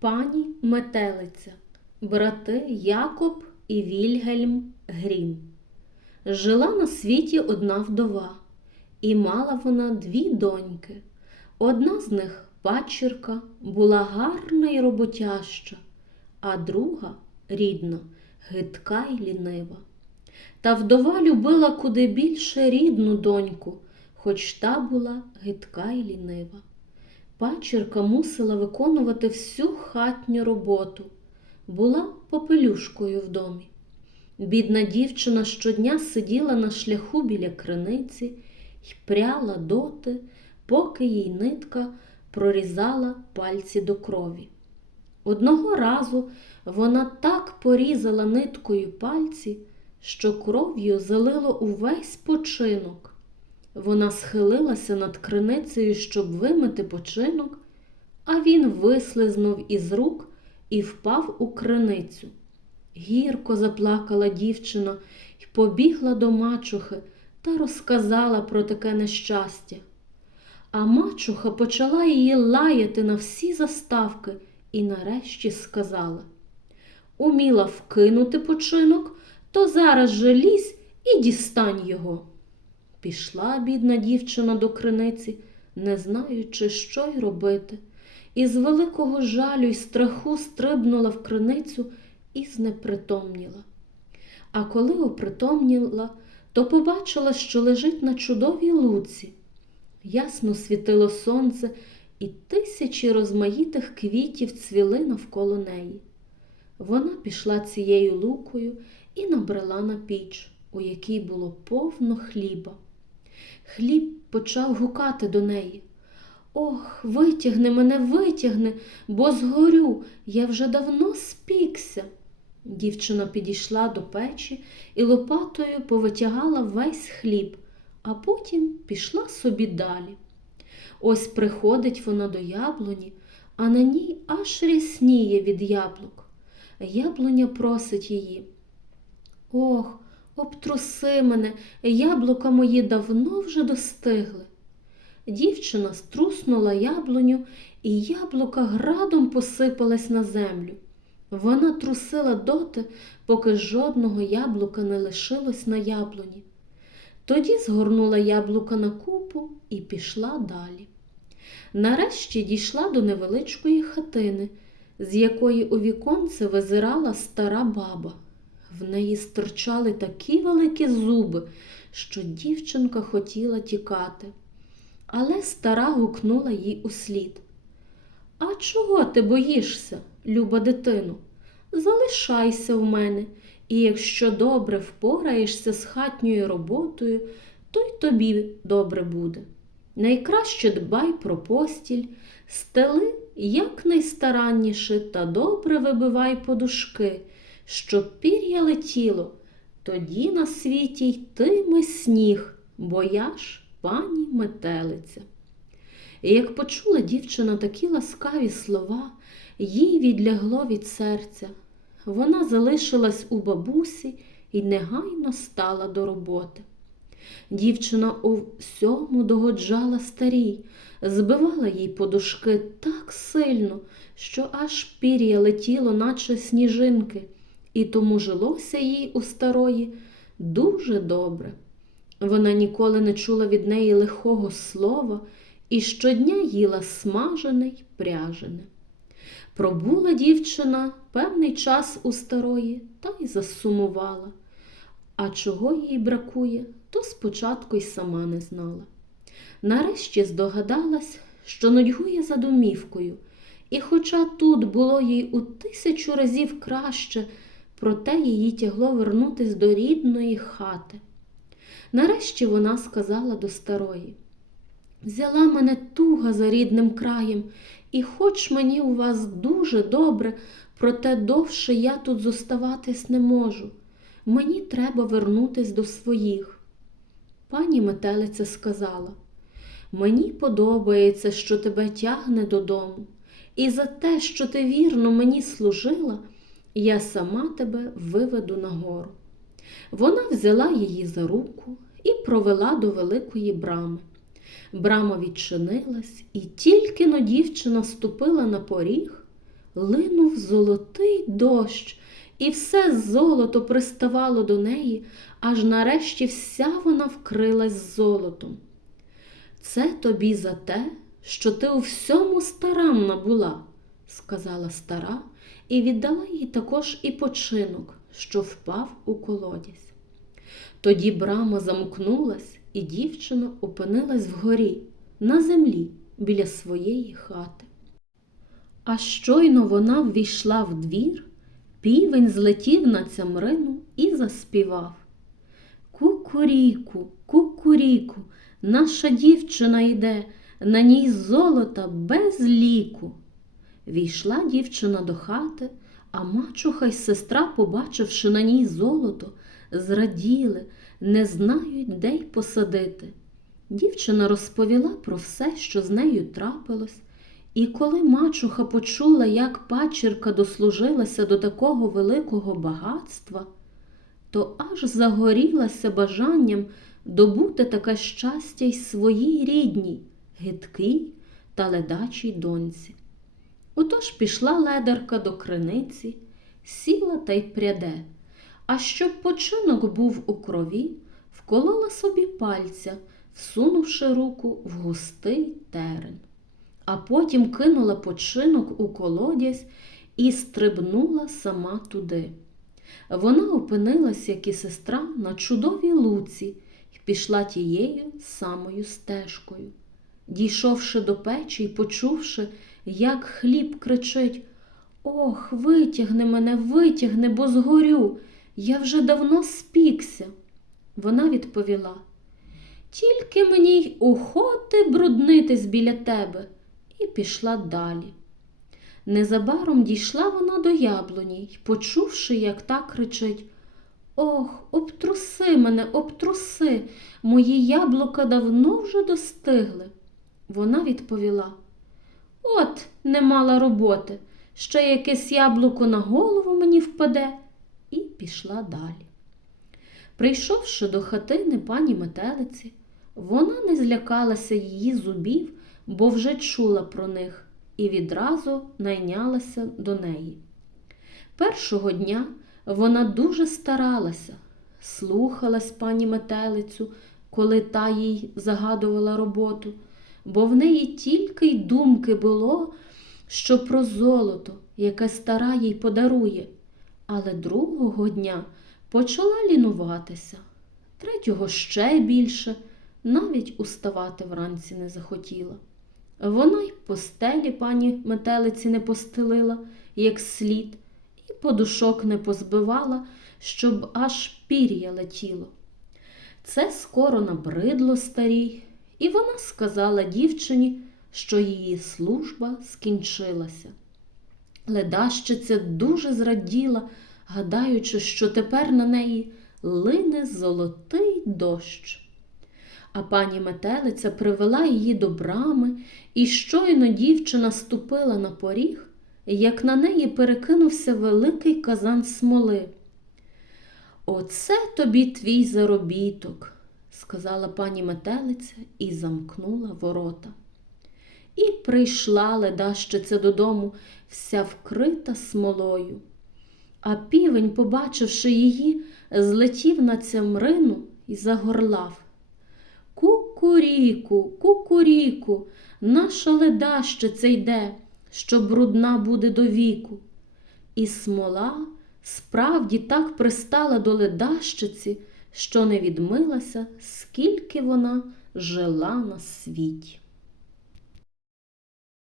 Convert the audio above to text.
Пані Метелиця, брати Якоб і Вільгельм Грім. Жила на світі одна вдова, і мала вона дві доньки. Одна з них, пачірка, була гарна й роботяща, а друга, рідна, гидка й лінива. Та вдова любила куди більше рідну доньку, хоч та була гидка й лінива. Пачірка мусила виконувати всю хатню роботу, була попелюшкою в домі. Бідна дівчина щодня сиділа на шляху біля криниці й пряла доти, поки їй нитка прорізала пальці до крові. Одного разу вона так порізала ниткою пальці, що кров'ю залило увесь починок. Вона схилилася над криницею, щоб вимити починок, а він вислизнув із рук і впав у криницю. Гірко заплакала дівчина й побігла до мачухи та розказала про таке нещастя. А мачуха почала її лаяти на всі заставки і нарешті сказала Уміла вкинути починок, то зараз же лізь і дістань його. Пішла бідна дівчина до криниці, не знаючи, що й робити, і з великого жалю й страху стрибнула в криницю і знепритомніла. А коли опритомніла, то побачила, що лежить на чудовій луці. Ясно світило сонце, і тисячі розмаїтих квітів цвіли навколо неї. Вона пішла цією лукою і набрела на піч, у якій було повно хліба. Хліб почав гукати до неї. Ох, витягни мене, витягни, бо згорю, я вже давно спікся. Дівчина підійшла до печі і лопатою повитягала весь хліб, а потім пішла собі далі. Ось приходить вона до яблуні, а на ній аж рясніє від яблук. Яблуня просить її. Ох, обтруси мене, яблука мої давно вже достигли. Дівчина струснула яблуню, і яблука градом посипалась на землю. Вона трусила доти, поки жодного яблука не лишилось на яблуні. Тоді згорнула яблука на купу і пішла далі. Нарешті дійшла до невеличкої хатини, з якої у віконце визирала стара баба. В неї стирчали такі великі зуби, що дівчинка хотіла тікати. Але стара гукнула їй услід. А чого ти боїшся, люба дитино? Залишайся в мене, і якщо добре впораєшся з хатньою роботою, то й тобі добре буде. Найкраще дбай про постіль, стели якнайстаранніше та добре вибивай подушки, щоб пір'я летіло, тоді на світі йтиме сніг, бо я ж пані метелиця. І як почула дівчина такі ласкаві слова, їй відлягло від серця. Вона залишилась у бабусі і негайно стала до роботи. Дівчина у всьому догоджала старій, збивала їй подушки так сильно, що аж пір'я летіло, наче сніжинки, і тому жилося їй у старої дуже добре. Вона ніколи не чула від неї лихого слова і щодня їла смажене й пряжене. Пробула дівчина певний час у старої та й засумувала. А чого їй бракує, то спочатку й сама не знала. Нарешті здогадалась, що нудьгує за домівкою, і хоча тут було їй у тисячу разів краще, проте її тягло вернутись до рідної хати. Нарешті вона сказала до старої Взяла мене туга за рідним краєм, і хоч мені у вас дуже добре, проте довше я тут зоставатись не можу. Мені треба вернутись до своїх. Пані метелиця сказала Мені подобається, що тебе тягне додому, і за те, що ти вірно мені служила, я сама тебе виведу нагору. Вона взяла її за руку і провела до великої брами. Брама відчинилась, і тільки но дівчина ступила на поріг, линув золотий дощ, і все золото приставало до неї, аж нарешті вся вона вкрилась золотом. Це тобі за те, що ти у всьому старанна була, сказала стара, і віддала їй також і починок, що впав у колодязь. Тоді брама замкнулась, і дівчина опинилась вгорі, на землі, біля своєї хати. А щойно вона ввійшла в двір, півень злетів на цямрину і заспівав. Кукуріку, кукуріку, наша дівчина йде, на ній золота без ліку. Війшла дівчина до хати, а мачуха й сестра, побачивши на ній золото, зраділи, не знають, де й посадити. Дівчина розповіла про все, що з нею трапилось, і коли мачуха почула, як пачірка дослужилася до такого великого багатства, то аж загорілася бажанням добути таке щастя й своїй рідній, гидкій та ледачій доньці. Отож пішла ледарка до криниці, сіла та й пряде, а щоб починок був у крові, вколола собі пальця, всунувши руку в густий терен, а потім кинула починок у колодязь і стрибнула сама туди. Вона опинилась, як і сестра, на чудовій луці і пішла тією самою стежкою. Дійшовши до печі й почувши, як хліб кричить Ох, витягни мене, витягни, бо згорю, я вже давно спікся. Вона відповіла Тільки мені й охоти бруднитись біля тебе, і пішла далі. Незабаром дійшла вона до яблуні й, почувши, як та кричить Ох, обтруси мене, обтруси, мої яблука давно вже достигли. Вона відповіла От не мала роботи, ще якесь яблуко на голову мені впаде, і пішла далі. Прийшовши до хатини пані метелиці, вона не злякалася її зубів, бо вже чула про них і відразу найнялася до неї. Першого дня вона дуже старалася, слухалась пані метелицю, коли та їй загадувала роботу, бо в неї тільки й думки було, що про золото, яке стара їй подарує. Але другого дня почала лінуватися, третього ще більше, навіть уставати вранці не захотіла. Вона й постелі пані метелиці не постелила, як слід, і подушок не позбивала, щоб аж пір'я летіло. Це скоро набридло старій, і вона сказала дівчині, що її служба скінчилася. Ледащиця дуже зраділа, гадаючи, що тепер на неї лине золотий дощ. А пані метелиця привела її до брами, і щойно дівчина ступила на поріг, як на неї перекинувся великий казан смоли. Оце тобі твій заробіток, сказала пані метелиця і замкнула ворота. І прийшла ледащиця додому, вся вкрита смолою. А півень, побачивши її, злетів на цямрину і загорлав. Кукуріку, кукуріку, наша ледащиця йде, що брудна буде до віку. І смола справді так пристала до ледащиці, що не відмилася, скільки вона жила на світі.